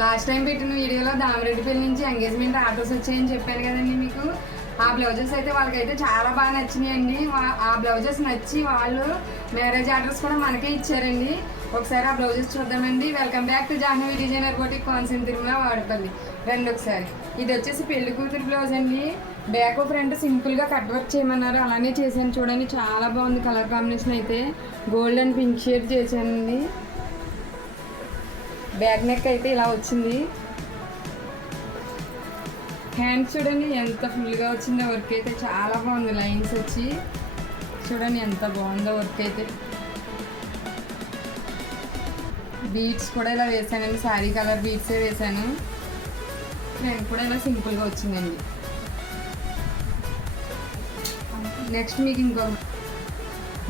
Last time పెట్టిన వీడియోలో దామిరెడ్డిపల్లి నుంచి ఎంగేజ్మెంట్ ఆర్డర్స్ వచ్చాయని చెప్పాను కదండి మీకు. ఆ బ్లౌజెస్ అయితే వాళ్ళకైతే చాలా బాగా నచ్చినాయండి. ఆ బ్లౌజెస్ నచ్చి వాళ్ళు మ్యారేజ్ ఆర్డర్స్ కూడా మనకే ఇచ్చారండి. ఒకసారి ఆ బ్లౌజెస్ చూద్దామండి. Welcome back to Jahnavi designer boutique, Konaseema Tirumala, Vadapalli. రండి ఒకసారి. ఇది వచ్చేసి పెళ్లి కూతురు బ్లౌజ్ అండి. బ్యాక్ ఫ్రంట్ సింపుల్గా కట్ వర్క్ చేయమన్నారు, అలానే చేశాను. చూడండి చాలా బాగుంది. కలర్ కాంబినేషన్ అయితే గోల్డ్ అండ్ పింక్ షేడ్ చేశానండి. బ్యాక్ నెక్ అయితే ఇలా వచ్చింది. హ్యాండ్స్ చూడండి ఎంత ఫుల్గా వచ్చిందో. వర్క్ అయితే చాలా బాగుంది. లైన్స్ వచ్చి చూడండి ఎంత బాగుందో వర్క్ అయితే. బీడ్స్ కూడా ఇలా వేసానండి, శారీ కలర్ బీడ్సే వేసాను. ఫ్రంట్ కూడా ఇలా సింపుల్గా వచ్చిందండి. నెక్స్ట్ మీకు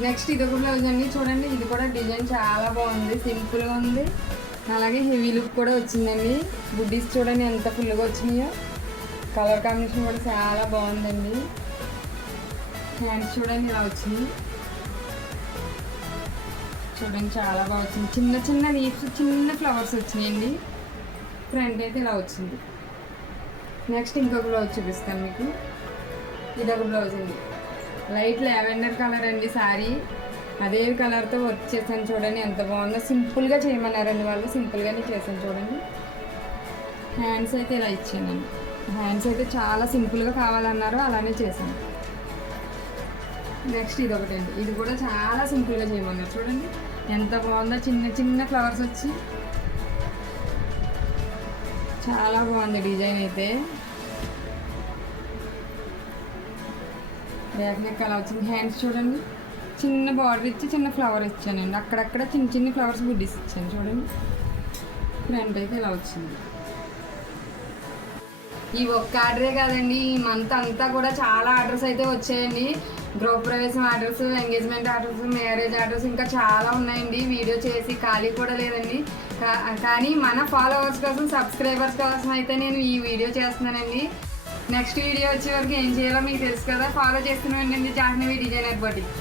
నెక్స్ట్ ఇదొక బ్లౌజ్ అండి. చూడండి ఇది కూడా డిజైన్ చాలా బాగుంది, సింపుల్గా ఉంది. అలాగే హెవీ లుక్ కూడా వచ్చిందండి. బుడ్డీస్ చూడండి ఎంత ఫుల్గా వచ్చినాయో. కలర్ కాంబినేషన్ కూడా చాలా బాగుందండి. హ్యాండ్స్ చూడండి ఇలా వచ్చింది. చూడండి చాలా బాగా వచ్చింది. చిన్న చిన్న లీవ్స్, చిన్న ఫ్లవర్స్ వచ్చినాయండి. ఫ్రంట్ అయితే ఇలా వచ్చింది. నెక్స్ట్ ఇంకొక బ్లౌజ్ చూపిస్తాను మీకు. ఇదొక బ్లౌజ్ అండి. లైట్ లావెండర్ కలర్ అండి శారీ. అదే కలర్తో వర్క్ చేశాను. చూడండి ఎంత బాగుందో. సింపుల్గా చేయమన్నారండి వాళ్ళు, సింపుల్గానే చేశాను. చూడండి హ్యాండ్స్ అయితే ఇలా ఇచ్చానండి. హ్యాండ్స్ అయితే చాలా సింపుల్గా కావాలన్నారు, అలానే చేశాను. నెక్స్ట్ ఇది ఒకటండి. ఇది కూడా చాలా సింపుల్గా చేయమన్నారు. చూడండి ఎంత బాగుందో. చిన్న చిన్న ఫ్లవర్స్ వచ్చి చాలా బాగుంది డిజైన్ అయితే. బ్యాక్ నెక్ అలా వచ్చింది. హ్యాండ్స్ చూడండి చిన్న బార్డర్ ఇచ్చి చిన్న ఫ్లవర్ ఇచ్చానండి. అక్కడక్కడ చిన్న చిన్న ఫ్లవర్స్ బుడ్డీస్ ఇచ్చాను. చూడండి ఫ్రంట్ అయితే ఇలా వచ్చింది. ఈ ఒక్క ఆర్డరే కాదండి, ఈ మంత్ అంతా కూడా చాలా ఆర్డర్స్ అయితే వచ్చాయండి. గృహప్రవేశం orders, engagement orders, marriage orders ఇంకా చాలా ఉన్నాయండి. వీడియో చేసి ఖాళీ కూడా లేదండి. కానీ మన ఫాలోవర్స్ కోసం, సబ్స్క్రైబర్స్ కోసం అయితే నేను ఈ వీడియో చేస్తున్నానండి. నెక్స్ట్ వీడియో వచ్చే వరకు ఏం చేయాలో మీకు తెలుసు కదా. ఫాలో చేస్తున్నానండి జాహ్నవి డిజైనర్ బొటిక్.